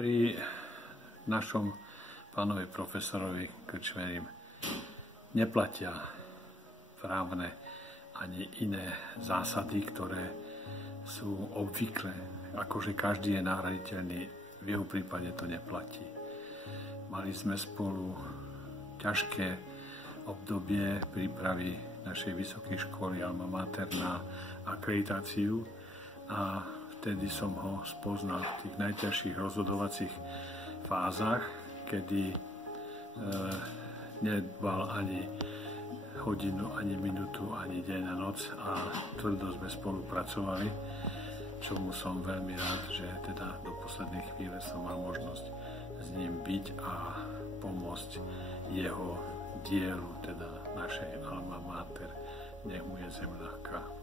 Pri našom pánovi profesorovi Krčmerim neplatia právne ani iné zásady, ktoré sú obvyklé. Akože každý je nahraditeľný, v jeho prípade to neplatí. Mali sme spolu ťažké obdobie prípravy našej vysokej školy Alma Mater na akreditáciu a vtedy som ho spoznal v tých najťažších rozhodovacích fázach, kedy nedbal ani hodinu, ani minútu, ani deň a noc a tvrdo sme spolupracovali, čomu som veľmi rád, že teda do poslednej chvíle som mal možnosť s ním byť a pomôcť jeho dielu, teda našej Alma Mater. Nech mu je zem ľahká.